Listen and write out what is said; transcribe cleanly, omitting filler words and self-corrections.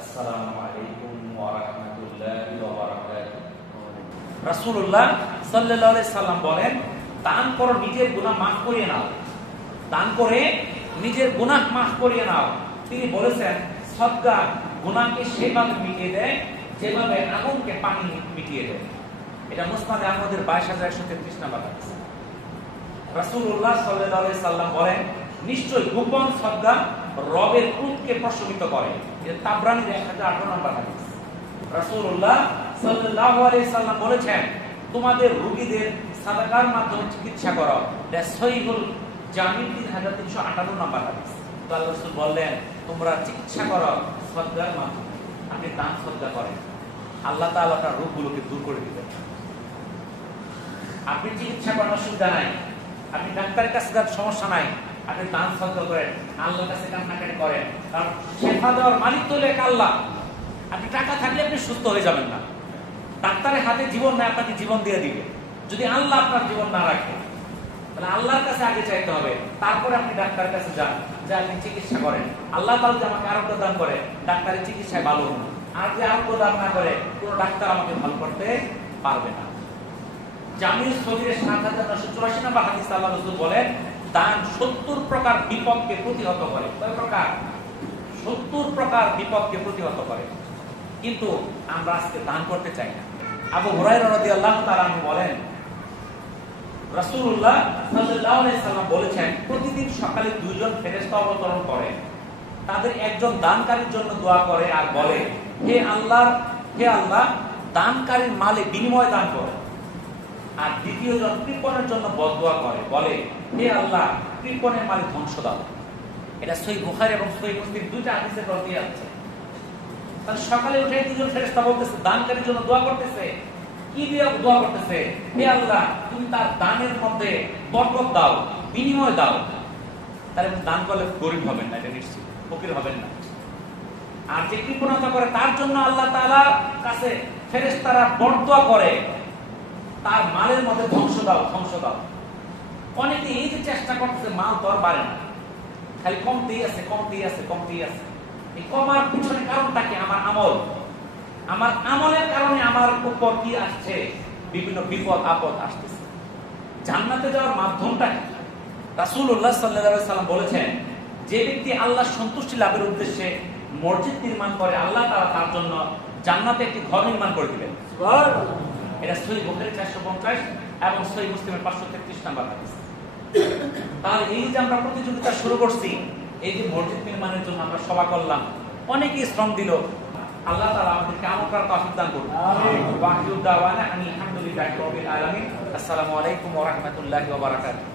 আসসালামু আলাইকুম ওয়া রাহমাতুল্লাহি ওয়া বারাকাতুহু। রাসূলুল্লাহ সাল্লাল্লাহু আলাইহি সাল্লাম বলেন, দান করো নিজের গুনাহ মাফ করিয়ে নাও। দান করে নিজের গুনাহ মাফ করিয়ে নাও। তিনি বলেছেন, সদকা গুনাহকে সেভাবে মিটিয়ে দেয় যেভাবে আগুনকে পানি মিটিয়ে দেয়। এটা মুসনাদে আহমদের 22133 নম্বর হাদিস। রাসূলুল্লাহ সাল্লাল্লাহু আলাইহি সাল্লাম বলেন, নিশ্চয় গোপন সদকা রবের ক্রোধকে প্রশমিত করে। এটা তাবরানীর 1018 নম্বর হাদিস। রাসূলুল্লাহ সাল্লাল্লাহু আলাইহি সাল্লাম বলেছেন, তোমাদের রোগীদের সাদাকার মাধ্যমে চিকিৎসা করো। এটা সহিহুল জামি' 3358 নম্বর হাদিস। তো আল্লাহর রাসূল বললেন, তোমরা চিকিৎসা করো সদকার মাধ্যমে। আপনি দান সদকা করেন, আল্লাহ তাআলা আপনার রোগগুলোকে দূর করে দিবেন। আপনি চিকিৎসা করার অসুবিধা নাই, আপনি ডাক্তারের কাছে যাওয়ার সমস্যা নাই, আপনি দান সদকা করেন, আল্লাহর কাছে কান্নাকাটি করেন। কারণ শেফা দেওয়ার মালিক তো এক আল্লাহ। আপনি টাকা থাকলে আপনি সুস্থ হয়ে যাবেন না। ডাক্তারের হাতে জীবন নেই, আপনাকে জীবন দিয়ে দিবে। যদি আল্লাহ আপনার জীবন না রাখে, তাহলে আল্লাহর কাছে আগে চাইতে হবে, তারপরে আপনি ডাক্তারের কাছে যান, যে আপনি চিকিৎসা করেন। আল্লাহ তাআলা যে আমাকে আরোগ্য দান করে, ডাক্তারের চিকিৎসায় ভালো হন। আর যে আরোগ্য দান না করে, কোন ডাক্তার আমাকে ভালো করতে পারবে না। জামিউস সগীরের 7984 নম্বর হাদিসে আল্লাহর রাসূল বলেন, দান 70 প্রকার বিপদকে প্রতিহত করে। কয় প্রকার? 70 প্রকার বিপদকে প্রতিহত করে। কিন্তু আমরা আজকে দান করতে চাই না। আবু হুরায়রা রাদিয়াল্লাহু তাআলা আনহু বলেন, রাসূলুল্লাহ সাল্লাল্লাহু আলাইহি সাল্লাম বলেছেন, প্রতিদিন সকালে দুইজন ফেরেশতা অবতরণ করে। তাদের একজন দানকারীর জন্য দোয়া করে আর বলে, হে আল্লাহ, দানকারীর মালে বিনিময় দান করো। আর দ্বিতীয়জন কৃপণের জন্য বদদোয়া করে, বলে, হে আল্লাহ, কৃপণের মালে ধ্বংস দাও। এটা সহিহ বুখারী এবং সহিহ মুসলিম দুইটা হাদিসে বর্ণিত আছে। তাহলে সকালে উঠে দুজন ফেরেশতা বলতেছে, দানকারীর জন্য দোয়া করতেছে। কি দিয়ে দোয়া করতেছে? হে আল্লাহ, তুমি তার দানের মধ্যে বরকত দাও, বিনিময় দাও। তাহলে দান করলে গরিব হবেন না, এটা নিশ্চিত, ফকির হবেন না। আর যে কৃপণতা করে, তার জন্য আল্লাহ তাআলার কাছে ফেরেশতারা বরদোয়া করে, তার মালের মধ্যে ধ্বংস দাও, ধ্বংস দাও। অনেকে এই যে চেষ্টা করতেছে, মাল তো আর বাড়ে না, খালি কমতেই আছে, কমতেই আছে, কমতেই আছে। এই কমার পিছনে কারণটা কি? আমার আমলের কারণে আমার উপর কি আসছে? বিভিন্ন বিপদ আপদ আসতেছে। জান্নাতে যাওয়ার মাধ্যমটা কি? রাসূলুল্লাহ সাল্লাল্লাহু আলাইহি সাল্লাম বলেছেন, যে ব্যক্তি আল্লাহর সন্তুষ্টি লাভের উদ্দেশ্যে মসজিদ নির্মাণ করে, আল্লাহ তাআলা তার জন্য জান্নাতে একটি ঘর নির্মাণ করে দিবেন। সুবহানাল্লাহ। এটা সহিহ বুখারী 450 এবং সহিহ মুসলিমের 533 নম্বর হাদিস। তাহলে এই যে আমরা প্রতিযোগিতা শুরু করছি, এই যে মসজিদ নির্মাণের জন্য আমরা সভা করলাম, অনেকেই শ্রম দিল। আল্লাহ তাআলা আমাদেরকে আমল করার তৌফিক দান করুন। আমিন। ওয়া আখিরু দাওয়ানা আলহামদুলিল্লাহি রাব্বিল আলামিন। আসসালামু আলাইকুম ওয়া রাহমাতুল্লাহি ওয়া বারাকাতুহু।